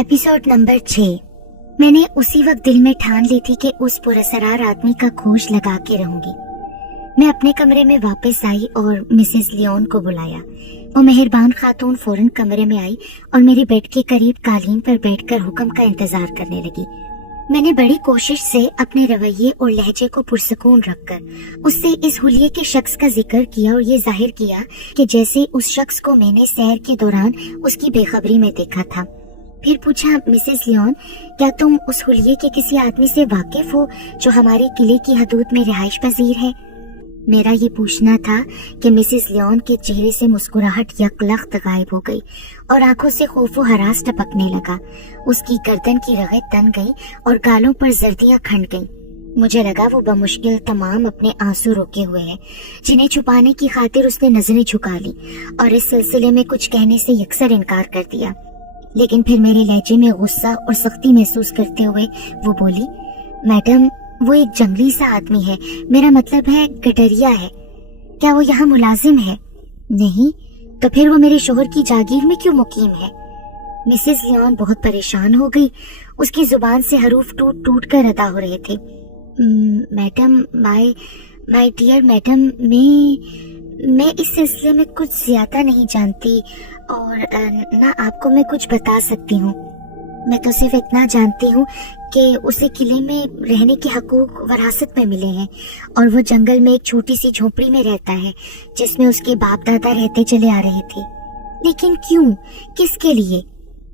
Episode number 6। मैंने उसी वक्त दिल में ठान ली थी कि उस पुरअसरार आदमी का खोज लगा के रहूंगी। मैं अपने कमरे में वापस आई और मिसेस लियोन को बुलाया। वो मेहरबान खातून फौरन कमरे में आई और मेरे बेड के करीब कालीन पर बैठकर हुक्म का इंतजार करने लगी। मैंने बड़ी कोशिश से अपने रवैये और लहजे को पुरसकून रखकर उससे इस हुलिये के शख्स का जिक्र किया और ये जाहिर किया कि जैसे उस शख्स को मैंने सैर के दौरान उसकी बेखबरी में देखा था। फिर पूछा, मिसेस लियोन, क्या तुम उस हुलिये के किसी आदमी से वाकिफ हो जो हमारे किले की हदूद में रिहाइश पजीर है? मेरा ये पूछना था कि मिसेस लियोन के चेहरे से मुस्कुराहट यकलख्त गायब हो गई और आंखों से खौफ व हरास टपकने लगा। उसकी गर्दन की रगें तन गई और गालों पर जर्दियां खंड गईं। मुझे लगा वो बमुश्किल तमाम अपने आंसू रोके हुए है, जिन्हें छुपाने की खातिर उसने नजरें झुका ली और इस सिलसिले में कुछ कहने से यकसर इनकार कर दिया। लेकिन फिर मेरे लहजे में गुस्सा और सख्ती महसूस करते हुए वो बोली, मैडम, वो एक जंगली सा आदमी है, मेरा मतलब है गटरिया है। क्या वो यहाँ मुलाजिम है? नहीं, तो फिर वो मेरे शोहर की जागीर में क्यों मुकीम है? मिसेस लियोन बहुत परेशान हो गई। उसकी जुबान से हरूफ टूट टूट कर अदा हो रहे थे। मैडम, माय डियर मैडम, मैं इस सिलसिले में कुछ ज्यादा नहीं जानती और ना आपको मैं कुछ बता सकती हूँ। मैं तो सिर्फ इतना जानती हूँ कि उसे किले में रहने के हकूक वरासत में मिले हैं और वो जंगल में एक छोटी सी झोपड़ी में रहता है जिसमें उसके बाप दादा रहते चले आ रहे थे। लेकिन क्यों, किसके लिए?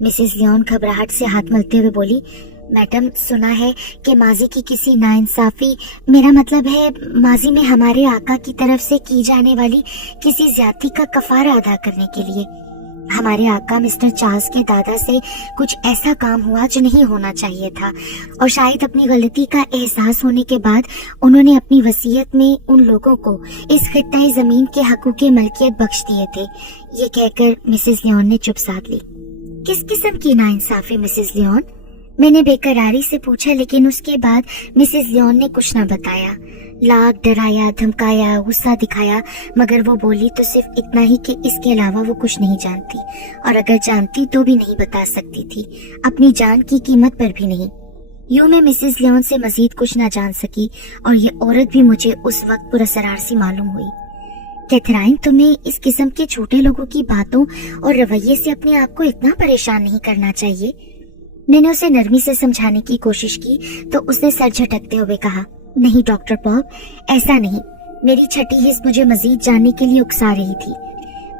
मिसेस लियोन घबराहट से हाथ मलते हुए बोली, मैडम, सुना है कि माजी की किसी नाइंसाफी, मेरा मतलब है माजी में हमारे आका की तरफ से की जाने वाली किसी ज्यादती का कफारा अदा करने के लिए हमारे आका मिस्टर चार्ल्स के दादा से कुछ ऐसा काम हुआ जो नहीं होना चाहिए था और शायद अपनी गलती का एहसास होने के बाद उन्होंने अपनी वसीयत में उन लोगों को इस खित्ते जमीन के हकूक़े मलकियत बख्श दिए थे। ये कहकर मिसेस लियोन ने चुप साध ली। किस किस्म की नाइंसाफी मिसेस लियोन? मैंने बेकरारी से पूछा, लेकिन उसके बाद मिसेस लियोन ने कुछ न बताया। लाख डराया, धमकाया, गुस्सा दिखाया, मगर वो बोली तो सिर्फ इतना ही कि इसके अलावा वो कुछ नहीं जानती और अगर जानती तो भी नहीं बता सकती थी, अपनी जान की कीमत पर भी नहीं। यूं मैं मिसेस लियोन से मजीद कुछ न जान सकी और ये औरत भी मुझे उस वक्त पुरअसरार सी मालूम हुई। कैथराइन, तुम्हें इस किस्म के छोटे लोगों की बातों और रवैये से अपने आप को इतना परेशान नहीं करना चाहिए। मैंने उसे नरमी से समझाने की कोशिश की तो उसने सर झटकते हुए कहा, नहीं डॉक्टर पॉप, ऐसा नहीं। मेरी छठी हिस्स मुझे मजीद जानने के लिए उकसा रही थी।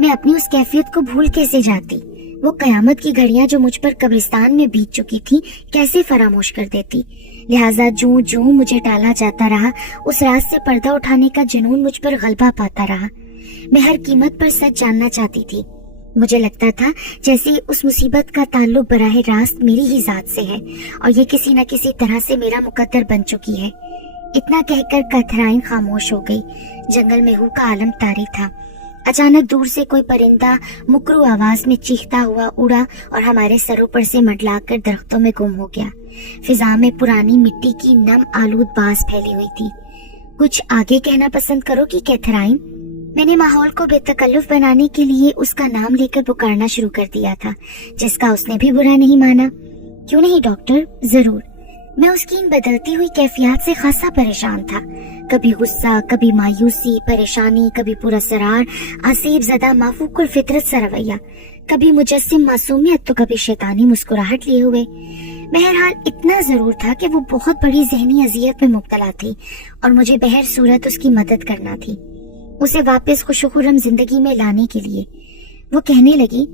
मैं अपनी उस कैफियत को भूल कैसे जाती? वो कयामत की घड़ियां जो मुझ पर कब्रिस्तान में बीत चुकी थी कैसे फरामोश कर देती? लिहाजा जूं जूं मुझे टाला जाता रहा, उस रात से पर्दा उठाने का जुनून मुझ पर गलबा पाता रहा। मैं हर कीमत पर सच जानना चाहती थी। मुझे लगता था जैसे उस मुसीबत का ताल्लुक बराह रास्त मेरी ही जात से है और ये किसी न किसी तरह से मेरा मुकद्दर बन चुकी है। इतना कहकर कैथराइन खामोश हो गई। जंगल में हू का आलम तारी था। अचानक दूर से कोई परिंदा मुकरू आवाज में चीखता हुआ उड़ा और हमारे सरों पर से मंडलाकर दरख्तों में गुम हो गया। फिजा में पुरानी मिट्टी की नम आलूद बास फैली हुई थी। कुछ आगे कहना पसंद करोगी कैथराइन? मैंने माहौल को बेतकल्लुफ बनाने के लिए उसका नाम लेकर पुकारना शुरू कर दिया था, जिसका उसने भी बुरा नहीं माना। क्यों नहीं डॉक्टर, जरूर। मैं उसकी इन बदलती हुई कैफियत से खासा परेशान था। कभी गुस्सा, कभी मायूसी, परेशानी, कभी पुरअसरार आसेब ज़दा माफूकुल फितरत सा रवैया, कभी मुजस्सिम मासूमियत तो कभी शैतानी मुस्कुराहट लिए हुए। बहरहाल इतना जरूर था कि वो बहुत बड़ी जहनी अजियत में मुब्तला थी और मुझे बहर सूरत उसकी मदद करना थी, उसे वापस खुशखुर्रम जिंदगी में लाने के लिए। वो कहने लगी,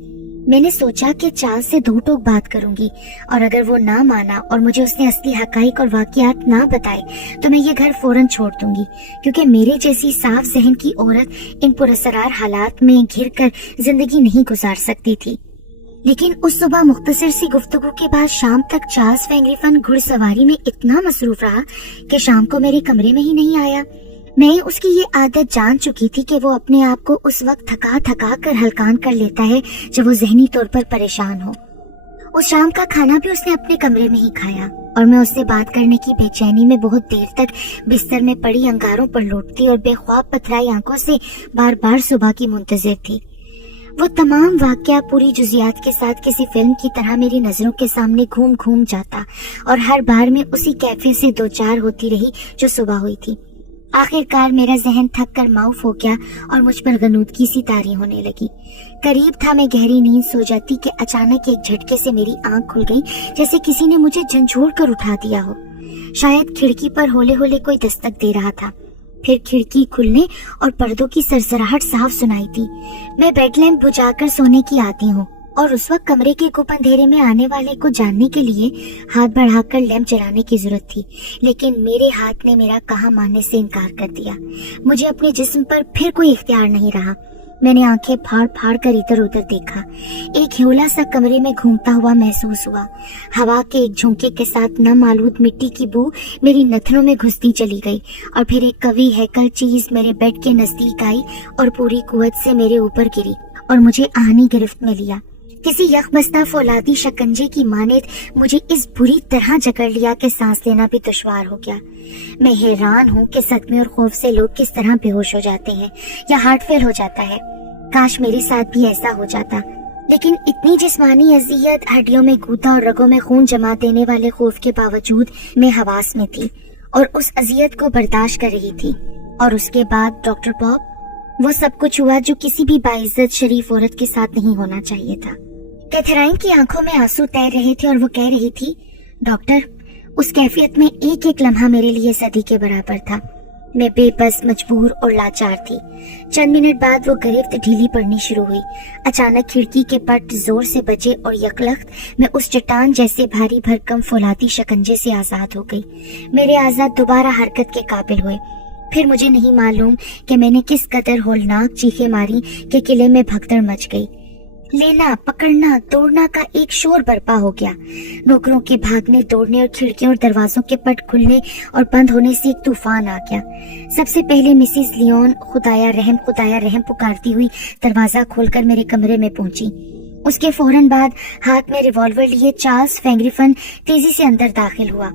मैंने सोचा कि चार्ल्स से दो टोक बात करूंगी और अगर वो ना माना और मुझे उसने असली हकाइक और वाकयात ना बताए तो मैं ये घर फौरन छोड़ दूंगी, क्योंकि मेरे जैसी साफ जहन की औरत इन पुरअसरार हालात में घिर कर जिंदगी नहीं गुजार सकती थी। लेकिन उस सुबह मुख्तसर सी गुफ्तगू के बाद शाम तक चार्ल्स फेंगरिफन घुड़सवारी में इतना मसरूफ रहा कि शाम को मेरे कमरे में ही नहीं आया। मैं उसकी ये आदत जान चुकी थी कि वो अपने आप को उस वक्त थका थका कर हलकान कर लेता है जब वो जहनी तौर पर परेशान हो। उस शाम का खाना भी उसने अपने कमरे में ही खाया और मैं उससे बात करने की बेचैनी में बहुत देर तक बिस्तर में पड़ी अंगारों पर लौटती और बेख्वाब पथराई आंखों से बार बार सुबह की मुंतजिर थी। वो तमाम वाकया पूरी जुजियात के साथ किसी फिल्म की तरह मेरी नजरों के सामने घूम घूम जाता और हर बार मैं उसी कैफे से दो चार होती रही जो सुबह हुई थी। आखिरकार मेरा जहन थक कर माउफ हो गया और मुझ पर गनूदगी सी तारी होने लगी। करीब था मैं गहरी नींद सो जाती कि अचानक एक झटके से मेरी आंख खुल गई, जैसे किसी ने मुझे झंझोड़ कर उठा दिया हो। शायद खिड़की पर होले होले कोई दस्तक दे रहा था। फिर खिड़की खुलने और पर्दों की सरसराहट साफ सुनाई थी। मैं बेड लैंप बुझाकर सोने की आती हूँ और उस वक्त कमरे के गुप अंधेरे में आने वाले को जानने के लिए हाथ बढ़ाकर लैंप जलाने की जरूरत थी, लेकिन मेरे हाथ ने मेरा कहा मानने से इनकार कर दिया। मुझे अपने जिस्म पर फिर कोई इख्तियार नहीं रहा। मैंने आंखें फाड़ फाड़ कर इधर उधर देखा। एक ह्योला सा कमरे में घूमता हुआ महसूस हुआ। हवा के एक झोंके के साथ नम आलूद मिट्टी की बू मेरी नथनों में घुसती चली गई और फिर एक कवि हैकल चीज मेरे बेड के नजदीक आई और पूरी कुव्वत से मेरे ऊपर गिरी और मुझे आहनी गिरफ्त में लिया। किसी यखमस्ता फौलादी शकंजे की मानेत मुझे इस बुरी तरह जकड़ लिया कि सांस लेना भी दुश्वार हो गया। मैं हैरान हूँ कि सदमे और खौफ से लोग किस तरह बेहोश हो जाते हैं या हार्ट फेल हो जाता है। काश मेरे साथ भी ऐसा हो जाता, लेकिन इतनी जिस्मानी अजियत, हड्डियों में गूदा और रगों में खून जमा देने वाले खौफ के बावजूद मैं हवास में थी और उस अजियत को बर्दाश्त कर रही थी। और उसके बाद डॉक्टर पॉप, वो सब कुछ हुआ जो किसी भी बाइज्जत शरीफ औरत के साथ नहीं होना चाहिए था। कैथराइन की आंखों में आंसू तैर रहे थे और वो कह रही थी, डॉक्टर, उस कैफियत में एक एक लम्हा मेरे लिए सदी के बराबर था। मैं बेबस, मजबूर और लाचार थी। चंद मिनट बाद वो गिरफ्त ढीली पड़नी शुरू हुई। अचानक खिड़की के पट जोर से बजे और यकलख्त मैं उस चट्टान जैसे भारी भरकम फौलादी शकंजे से आजाद हो गई। मेरे आजाद दोबारा हरकत के काबिल हुए। फिर मुझे नहीं मालूम कि मैंने किस कदर होलनाक चीखें मारी कि किले में भगदड़ मच गई। लेना, पकड़ना, तोड़ना का एक शोर बर्पा हो गया। नौकरों के भागने, दौड़ने और खिड़कियों और दरवाजों के पट खुलने और बंद होने से एक तूफान आ गया। सबसे पहले मिसिस लियोन खुदाया रहम पुकारती हुई दरवाजा खोलकर मेरे कमरे में पहुंची। उसके फौरन बाद हाथ में रिवॉल्वर लिए चार्ल्स फेंग्रिफन तेजी से अंदर दाखिल हुआ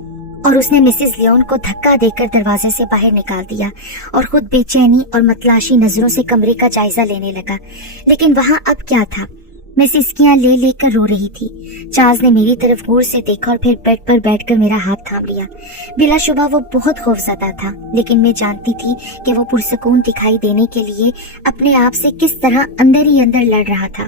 और उसने मिसिस लियोन को धक्का देकर दरवाजे से बाहर निकाल दिया और खुद बेचैनी और मतलाशी नजरों से कमरे का जायजा लेने लगा। लेकिन वहां अब क्या था? मैं सिसकियां ले लेकर रो रही थी। चार्ल्स ने मेरी तरफ गौर से देखा और फिर बेड पर बैठकर मेरा हाथ थाम लिया। बिलाशुबा वो बहुत खौफजदा था, लेकिन मैं जानती थी कि वो पुरसकून दिखाई देने के लिए अपने आप से किस तरह अंदर ही अंदर लड़ रहा था।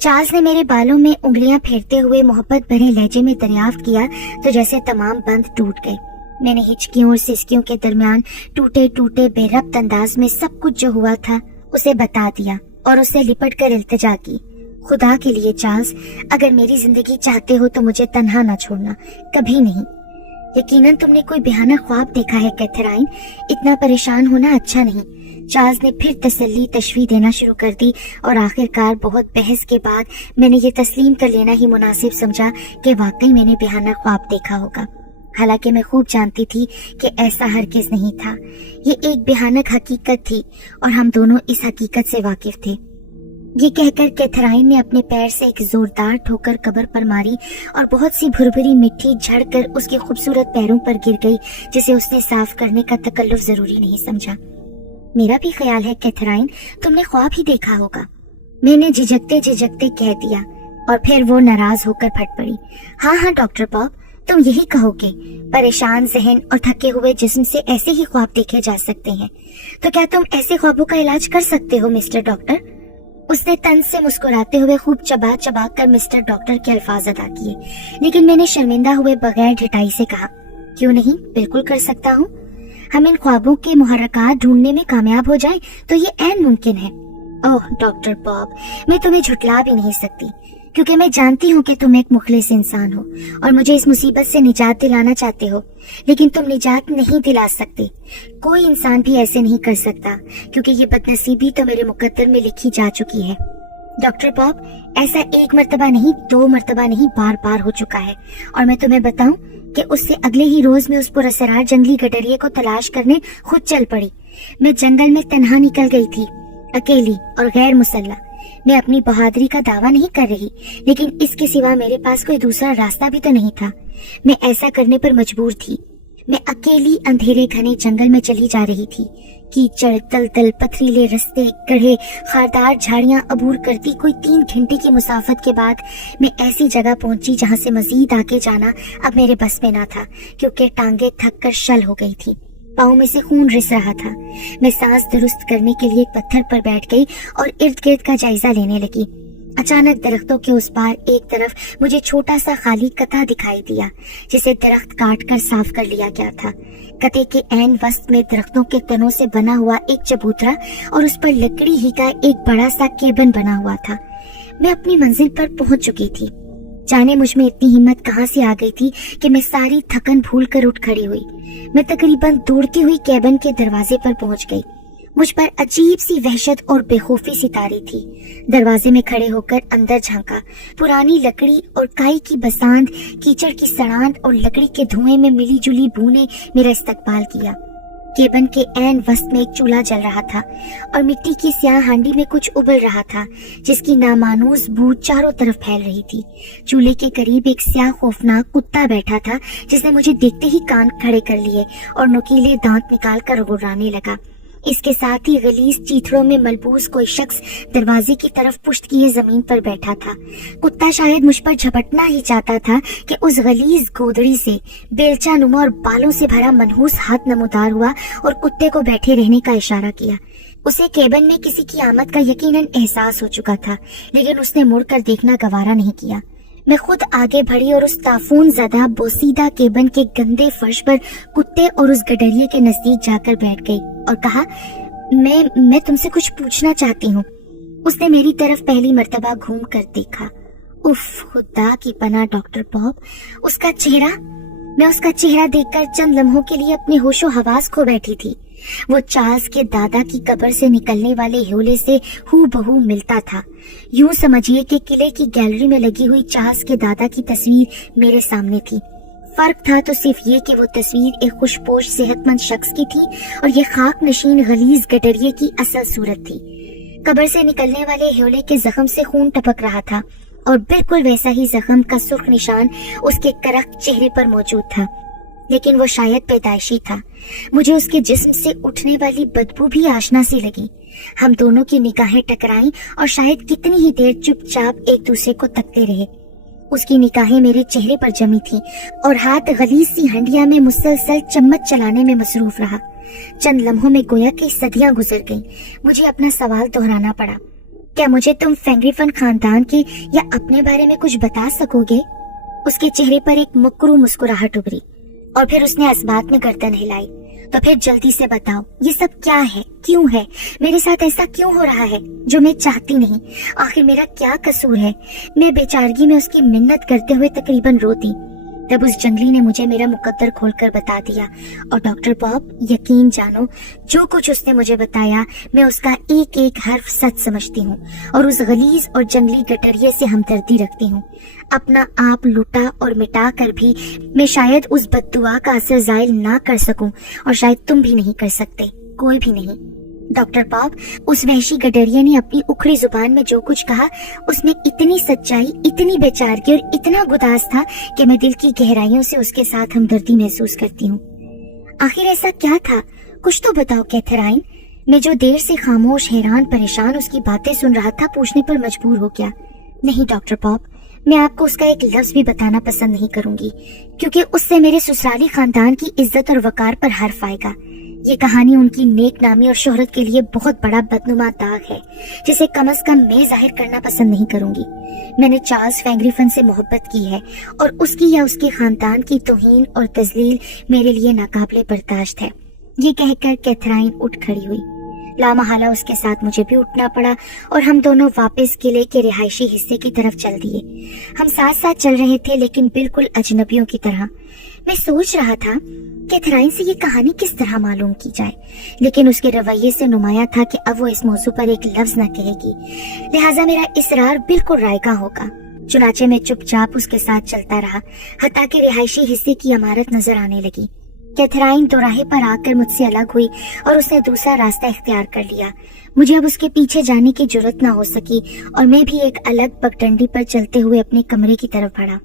चार्ल्स ने मेरे बालों में उंगलियां फेरते हुए मोहब्बत भरे लहजे में दरियाफ्त किया तो जैसे तमाम बंद टूट गए। मैंने हिचकियों और सिसकियों के दरमियान टूटे टूटे बेरब्त अंदाज में सब कुछ जो हुआ था उसे बता दिया और उससे लिपट कर इल्तिजा की, खुदा के लिए चार्ल्स, अगर मेरी जिंदगी चाहते हो तो मुझे तन्हा ना छोड़ना, कभी नहीं। यकीनन तुमने कोई भयानक ख्वाब देखा है कैथराइन, इतना परेशान होना अच्छा नहीं। चार्ल्स ने फिर तसल्ली तशवी देना शुरू कर दी और आखिरकार बहुत बहस के बाद मैंने ये तस्लीम कर लेना ही मुनासिब समझा कि वाकई मैंने भयानक ख्वाब देखा होगा। हालांकि मैं खूब जानती थी कि ऐसा हरगिज नहीं था। ये एक भयानक हकीकत थी और हम दोनों इस हकीकत से वाकिफ थे। ये कहकर कैथराइन ने अपने पैर से एक जोरदार ठोकर कब्र पर मारी और बहुत सी भुरभुरी मिट्टी झड़कर उसके खूबसूरत पैरों पर गिर गई, जिसे उसने साफ करने का तकल्लुफ जरूरी नहीं समझा। मेरा भी ख्याल है कैथराइन, तुमने ख्वाब ही देखा होगा, मैंने झिझकते झिझकते कह दिया और फिर वो नाराज होकर फट पड़ी। हाँ डॉक्टर पॉप, तुम यही कहोगे। परेशान जहन और थके हुए जिस्म से ऐसे ही ख्वाब देखे जा सकते हैं, तो क्या तुम ऐसे ख्वाबों का इलाज कर सकते हो मिस्टर डॉक्टर? उसने तंज से मुस्कुराते हुए खूब चबा चबा कर मिस्टर डॉक्टर के अल्फाज अदा किए, लेकिन मैंने शर्मिंदा हुए बगैर ढिठाई से कहा, क्यों नहीं, बिल्कुल कर सकता हूँ। हम इन ख्वाबों के मुहर्रकात ढूंढने में कामयाब हो जाएं तो ये ऐन मुमकिन है। ओह डॉक्टर पॉप, मैं तुम्हें झुठला भी नहीं सकती, क्योंकि मैं जानती हूँ कि तुम एक मुखलिस इंसान हो और मुझे इस मुसीबत से निजात दिलाना चाहते हो, लेकिन तुम निजात नहीं दिला सकते। कोई इंसान भी ऐसे नहीं कर सकता, क्योंकि ये बदनसीबी तो मेरे मुकद्दर में लिखी जा चुकी है। डॉक्टर पॉप, ऐसा एक मर्तबा नहीं, दो मर्तबा नहीं, बार बार हो चुका है। और मैं तुम्हें बताऊं कि उससे अगले ही रोज में उस पुरअसरार जंगली गडरिये को तलाश करने खुद चल पड़ी। मैं जंगल में तन्हा निकल गई थी, अकेली और गैर मुसल्ला। मैं अपनी बहादुरी का दावा नहीं कर रही, लेकिन इसके सिवा मेरे पास कोई दूसरा रास्ता भी तो नहीं था। मैं ऐसा करने पर मजबूर थी। मैं अकेली अंधेरे घने जंगल में चली जा रही थी। कीचड़, दलदल, पथरीले रास्ते, गड्ढे, खारदार झाड़ियां अबूर करती कोई 3 घंटे की मुसाफत के बाद मैं ऐसी जगह पहुंची जहां से मजीद आगे जाना अब मेरे बस में ना था, क्योंकि टांगे थक कर शल हो गई थी। पाँव में से खून रिस रहा था। मैं सांस दुरुस्त करने के लिए एक पत्थर पर बैठ गई और इर्द गिर्द का जायजा लेने लगी। अचानक दरख्तों के उस पार एक तरफ मुझे छोटा सा खाली कता दिखाई दिया, जिसे दरख्त काट कर साफ कर लिया गया था। कते के ऐन वस्त में दरख्तों के तनों से बना हुआ एक चबूतरा और उस पर लकड़ी ही का एक बड़ा सा केबिन बना हुआ था। मैं अपनी मंजिल पर पहुंच चुकी थी। जाने मुझ में इतनी हिम्मत कहाँ से आ गई थी कि मैं सारी थकन भूल कर उठ खड़ी हुई। मैं तकरीबन दौड़ती हुई केबिन के दरवाजे पर पहुंच गई। मुझ पर अजीब सी वहशत और बेखौफी सी तारी थी। दरवाजे में खड़े होकर अंदर झांका। पुरानी लकड़ी और काई की बसांद, कीचड़ की सड़ांध और लकड़ी के धुएं में मिली जुली बू ने मेरा इस्तकबाल किया। केबिन के ऐन वस्त में एक चूल्हा जल रहा था और मिट्टी की स्याह हांडी में कुछ उबल रहा था, जिसकी नामानूस बू चारों तरफ फैल रही थी। चूल्हे के करीब एक स्याह खौफनाक कुत्ता बैठा था, जिसने मुझे देखते ही कान खड़े कर लिए और नुकीले दांत निकाल कर गुर्राने लगा। इसके साथ ही गलीज चीथड़ों में मलबूस कोई शख्स दरवाजे की तरफ पुश्त किए जमीन पर बैठा था। कुत्ता शायद मुझ पर झपटना ही चाहता था कि उस गलीज गोदड़ी से बेलचा नुमा और बालों से भरा मनहूस हाथ नमूदार हुआ और कुत्ते को बैठे रहने का इशारा किया। उसे केबिन में किसी की आमद का यकीनन एहसास हो चुका था, लेकिन उसने मुड़कर देखना गवारा नहीं किया। मैं खुद आगे बढ़ी और उस ताफून ज़दा बोसीदा केबिन के गंदे फर्श पर कुत्ते और उस गडरिये के नजदीक जाकर बैठ गई और कहा, मैं तुमसे कुछ पूछना चाहती हूँ। उसने मेरी तरफ पहली मर्तबा घूम कर देखा। उफ, खुदा की पनाह डॉक्टर बॉब, मैं उसका चेहरा देखकर चंद लम्हों के लिए अपने होशो हवास खो बैठी थी। वो चार्ल्स के दादा की कब्र से निकलने वाले ह्योले से हूबहू मिलता था। यूं समझिए कि किले की गैलरी में लगी हुई चार्ल्स के दादा की तस्वीर मेरे सामने थी। फर्क था तो सिर्फ ये कि वो तस्वीर एक खुशपोश सेहतमंद शख्स की थी और ये खाक नशीन गलीज गडरिये की असल सूरत थी। कब्र से निकलने वाले ह्योले के जख्म से खून टपक रहा था और बिल्कुल वैसा ही जख्म का सुर्ख निशान उसके करख्त चेहरे पर मौजूद था, लेकिन वो शायद पैदाइशी था। मुझे उसके जिस्म से उठने वाली बदबू भी आशना सी लगी। हम दोनों की निगाहें टकराईं और शायद कितनी ही देर चुपचाप एक दूसरे को तकते रहे। उसकी निगाहें मेरे चेहरे पर जमी थीं और हाथ गलीज सी हंडिया में मुसलसल चम्मच चलाने में मसरूफ रहा। चंद लम्हों में गोया कि सदियां गुजर गईं। मुझे अपना सवाल दोहराना पड़ा, क्या मुझे तुम फेंगरिफन खानदान के या अपने बारे में कुछ बता सकोगे? उसके चेहरे पर एक मुकरू मुस्कुराहट उभरी और फिर उसने असबात में गर्दन हिलाई। तो फिर जल्दी से बताओ, ये सब क्या है, क्यों है, मेरे साथ ऐसा क्यों हो रहा है जो मैं चाहती नहीं? आखिर मेरा क्या कसूर है? मैं बेचारगी में उसकी मिन्नत करते हुए तकरीबन रो दी। तब उस जंगली ने मुझे मेरा मुकद्दर खोलकर बता दिया और डॉक्टर बॉब, यकीन जानो, जो कुछ उसने मुझे बताया मैं उसका एक एक हर्फ सच समझती हूँ और उस गलीज और जंगली गटरिये से हमदर्दी रखती हूँ। अपना आप लुटा और मिटा कर भी मैं शायद उस बद्दुआ का असर जायल ना कर सकूं और शायद तुम भी नहीं कर सकते, कोई भी नहीं। डॉक्टर बॉब, उस वहशी गडरिये ने अपनी उखड़ी जुबान में जो कुछ कहा उसमें इतनी सच्चाई, इतनी बेचारगी और इतना गुदास था कि मैं दिल की गहराइयों से उसके साथ हमदर्दी महसूस करती हूँ। आखिर ऐसा क्या था? कुछ तो बताओ कैथराइन। मैं जो देर से खामोश, हैरान, परेशान उसकी बातें सुन रहा था, पूछने पर मजबूर हो गया। नहीं डॉक्टर बॉब, मैं आपको उसका एक लफ्ज भी बताना पसंद नहीं करूंगी, क्योंकि उससे मेरे ससुराली खानदान की इज्जत और वकार पर हर्फ आएगा। ये कहानी उनकी नेक नामी और शोहरत के लिए बहुत बड़ा बदनुमा दाग है, जिसे कम से कम मैं जाहिर करना पसंद नहीं करूंगी। मैंने चार्ल्स फेंगरिफन से मोहब्बत की है और उसकी या उसके खानदान की तौहीन और तजलील मेरे लिए नाकाबिले बर्दाश्त है। ये कहकर कैथराइन उठ खड़ी हुई। लामहला उसके साथ मुझे भी उठना पड़ा और हम दोनों वापस किले के रिहायशी हिस्से की तरफ चल दिए। हम साथ साथ चल रहे थे, लेकिन बिल्कुल अजनबियों की तरह। मैं सोच रहा था कैथराइन से ये कहानी किस तरह मालूम की जाए, लेकिन उसके रवैये से नुमाया था कि अब वो इस मौजू पर एक लफ्ज न कहेगी, लिहाजा मेरा इसरार बिल्कुल रायगा होगा। चुनाचे में चुपचाप उसके साथ चलता रहा, हत्ता के रिहायशी हिस्से की इमारत नजर आने लगी। कैथराइन दोराहे पर आकर मुझसे अलग हुई और उसने दूसरा रास्ता इख्तियार कर लिया। मुझे अब उसके पीछे जाने की जुर्रत न हो सकी और मैं भी एक अलग पगडंडी पर चलते हुए अपने कमरे की तरफ बढ़ा।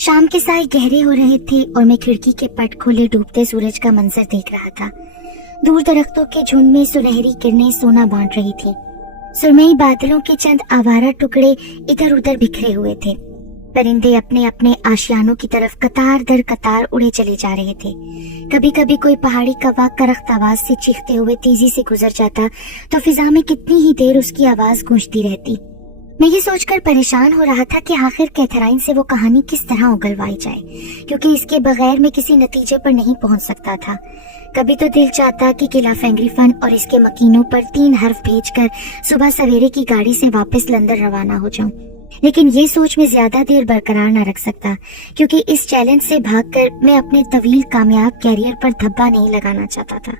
शाम के साए गहरे हो रहे थे और मैं खिड़की के पट खोले डूबते सूरज का मंजर देख रहा था। दूर दरख्तों के झुंड में सुनहरी किरणें सोना बांट रही थी। सुरमई बादलों के चंद आवारा टुकड़े इधर उधर बिखरे हुए थे। परिंदे अपने अपने आशियानों की तरफ कतार दर कतार उड़े चले जा रहे थे। कभी कभी कोई पहाड़ी कौवा करख्त आवाज से चीखते हुए तेजी से गुजर जाता तो फिजा में कितनी ही देर उसकी आवाज गूंजती रहती। मैं ये सोचकर परेशान हो रहा था कि आखिर कैथराइन से वो कहानी किस तरह उगलवाई जाए, क्योंकि इसके बगैर मैं किसी नतीजे पर नहीं पहुंच सकता था। कभी तो दिल चाहता कि किला फेंगरीफन और इसके मकीनों पर 3 हर्फ भेजकर सुबह सवेरे की गाड़ी से वापस लंदन रवाना हो जाऊं, लेकिन ये सोच में ज्यादा देर बरकरार न रख सकता, क्योंकि इस चैलेंज से भागकर मैं अपने तवील कामयाब कैरियर पर धब्बा नहीं लगाना चाहता था।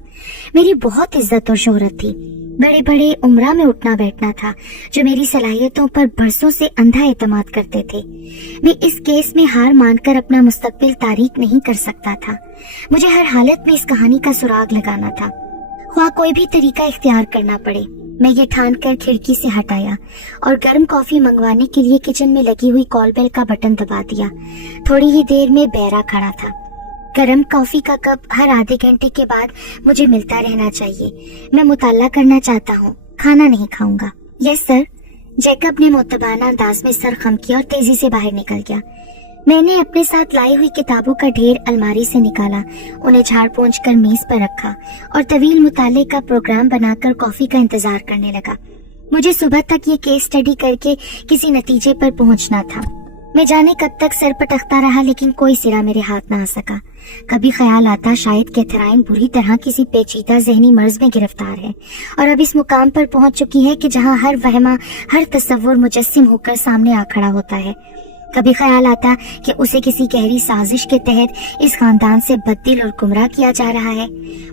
मेरी बहुत इज्जत और शोहरत थी, बड़े बड़े उम्रा में उठना बैठना था जो मेरी सलाहियतों पर बरसों से अंधा एतमाद करते थे। मैं इस केस में हार मानकर अपना मुस्तकबिल तारीक नहीं कर सकता था। मुझे हर हालत में इस कहानी का सुराग लगाना था, ख्वाह कोई भी तरीका इख्तियार करना पड़े। मैं ये ठान कर खिड़की से हटाया और गर्म कॉफी मंगवाने के लिए किचन में लगी हुई कॉल बेल का बटन दबा दिया। थोड़ी ही देर में बैरा खड़ा था। गर्म कॉफी का कप हर आधे घंटे के बाद मुझे मिलता रहना चाहिए। मैं मुताला करना चाहता हूँ, खाना नहीं खाऊंगा। Yes sir. जैकब ने मुतबाना अंदाज में सर खम किया और तेजी से बाहर निकल गया। मैंने अपने साथ लाई हुई किताबों का ढेर अलमारी से निकाला, उन्हें झाड़ पोंछ कर मेज पर रखा और तवील मुताले का प्रोग्राम बनाकर कॉफी का इंतजार करने लगा। मुझे सुबह तक ये केस स्टडी करके किसी नतीजे पर पहुंचना था। मैं जाने कब तक सर पटकता रहा, लेकिन कोई सिरा मेरे हाथ ना आ सका। कभी ख्याल आता शायद कैथराइन बुरी तरह किसी पेचीदा जहनी मर्ज में गिरफ्तार है और अब इस मुकाम पर पहुंच चुकी है कि जहां हर वहमा, हर तस्वुर मुजस्सिम होकर सामने आ खड़ा होता है। कभी ख्याल आता कि उसे किसी गहरी साजिश के तहत इस खानदान से बददिल और गुमराह किया जा रहा है।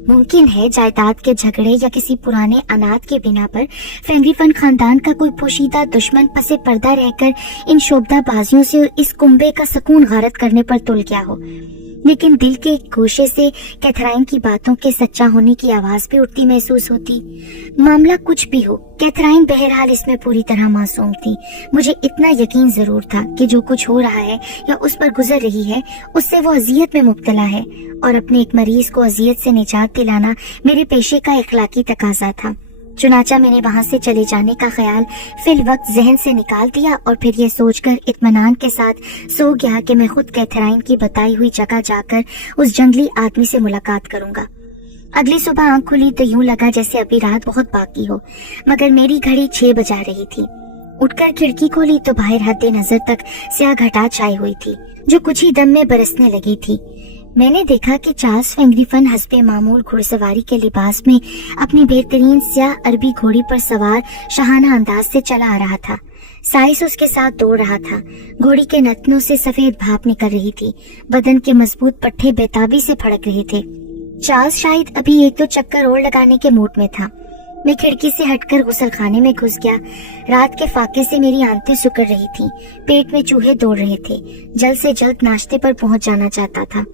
मुमकिन है जायदाद के झगड़े या किसी पुराने अनाथ के बिना पर फेंगरीफन खानदान का कोई पोशीदा दुश्मन पसे पर्दा रहकर इन शोभदा बाजियों से इस कुंबे का सुकून गारत करने पर तुल गया हो। लेकिन दिल के एक गोशे से कैथराइन की बातों के सच्चा होने की आवाज भी उठती महसूस होती। मामला कुछ भी हो, कैथराइन बहरहाल इसमें पूरी तरह मासूम थी। मुझे इतना यकीन जरूर था कि जो कुछ हो रहा है या उस पर गुजर रही है, उससे वो अजियत में मुब्तला है और अपने एक मरीज को अजियत से निजात दिलाना मेरे पेशे का इखलाकी तकाजा था। चुनाचा मैंने वहां से चले जाने का ख्याल फिल वक्त जहन से निकाल दिया और फिर ये सोचकर इत्मीनान के साथ सो गया कि मैं खुद कैथराइन की बताई हुई जगह जाकर उस जंगली आदमी से मुलाकात करूंगा। अगली सुबह आंख खुली तो यूं लगा जैसे अभी रात बहुत बाकी हो, मगर मेरी घड़ी 6 बजा रही थी। उठकर खिड़की खोली तो बाहर हद नजर तक स्याह घटा छाई हुई थी जो कुछ ही दम में बरसने लगी थी। मैंने देखा कि चार्ल्स फेंगरीफन हस्बे मामूल घुड़सवारी के लिबास में अपनी बेहतरीन स्याह अरबी घोड़ी पर सवार शाहाना अंदाज से चला आ रहा था। साइस उसके साथ दौड़ रहा था। घोड़ी के नथनों से सफेद भाप निकल रही थी, बदन के मजबूत पट्टे बेताबी से फड़क रहे थे। चार्ल्स शायद अभी 1-2 चक्कर और लगाने के मूड में था। मैं खिड़की से हटकर गुसलखाने में घुस गया। रात के फाके से मेरी आंतें सुकड़ रही थी, पेट में चूहे दौड़ रहे थे। जल्द से जल्द नाश्ते पर पहुंच जाना चाहता था।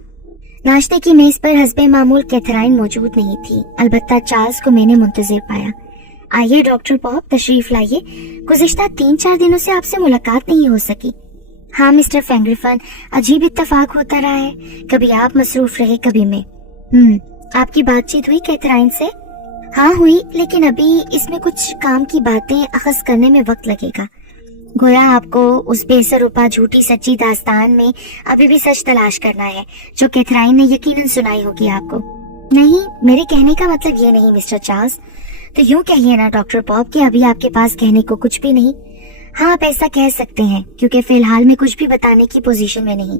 नाश्ते की मेज पर हस्बे मामूल कैथराइन मौजूद नहीं थी, अलबत्ता चार्ल्स को मैंने मुंतजिर पाया। आइए डॉक्टर पॉप, तशरीफ लाइए। गुज़िश्ता 3-4 दिनों से आपसे मुलाकात नहीं हो सकी। हाँ मिस्टर फेंगरीफन, अजीब इत्तफाक होता रहा है, कभी आप मसरूफ रहे कभी मैं। आपकी बातचीत हुई कैथराइन से? हाँ हुई, लेकिन अभी इसमें कुछ काम की बातें अखज़ करने में वक्त लगेगा। गोया आपको उस बेसरुपा झूठी सच्ची दास्तान में अभी भी सच तलाश करना है जो कैथराइन ने यकीनन सुनाई होगी आपको। नहीं, मेरे कहने का मतलब ये नहीं मिस्टर चार्ल्स। तो यूं कहिए ना डॉक्टर पॉप कि अभी आपके पास कहने को कुछ भी नहीं। हाँ, आप ऐसा कह सकते हैं, क्योंकि फिलहाल मैं कुछ भी बताने की पोजीशन में नहीं।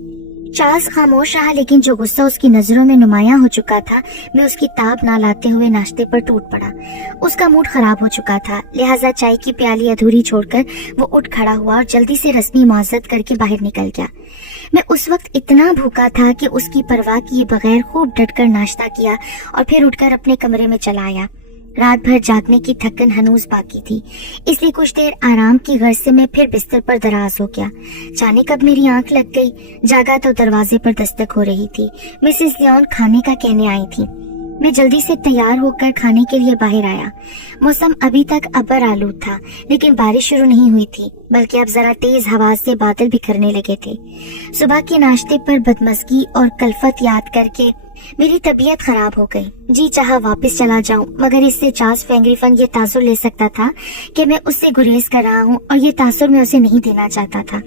चार्ल्स खामोश रहा, लेकिन जो गुस्सा उसकी नजरों में नुमाया हो चुका था, मैं उसकी ताब ना लाते हुए नाश्ते पर टूट पड़ा। उसका मूड खराब हो चुका था, लिहाजा चाय की प्याली अधूरी छोड़कर वो उठ खड़ा हुआ और जल्दी से रस्मी मुआज़त करके बाहर निकल गया। मैं उस वक्त इतना भूखा था कि उसकी परवाह किए बगैर खूब डटकर नाश्ता किया और फिर उठकर अपने कमरे में चला आया। रात भर जागने की थकन हनूज बाकी थी, इसलिए कुछ देर आराम की गर्ज से मैं फिर बिस्तर पर दराज हो गया। जाने कब मेरी आंख लग गई, जागा तो दरवाजे पर दस्तक हो रही थी। मिसेस लियोन खाने का कहने आई थी। मैं जल्दी से तैयार होकर खाने के लिए बाहर आया। मौसम अभी तक अब्बर आलूद था, लेकिन बारिश शुरू नहीं हुई थी, बल्कि अब जरा तेज हवा से बादल बिखरने लगे थे। सुबह के नाश्ते पर बदमज़गी और कल्फत याद करके मेरी तबीयत खराब हो गई। जी चाहा वापस चला जाऊं, मगर इससे चार्ल्स फेंगरीफन ये तासुर ले सकता था कि मैं उससे गुरेज कर रहा हूं, और ये तासुर मैं उसे नहीं देना चाहता था।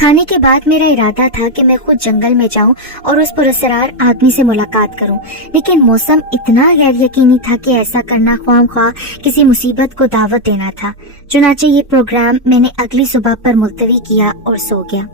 खाने के बाद मेरा इरादा था कि मैं खुद जंगल में जाऊं और उस पुरस्कार आदमी से मुलाकात करूं, लेकिन मौसम इतना गैर यकीनी था कि ऐसा करना ख्वामख्वाह किसी मुसीबत को दावत देना था। चुनाचे ये प्रोग्राम मैंने अगली सुबह पर मुलतवी किया और सो गया।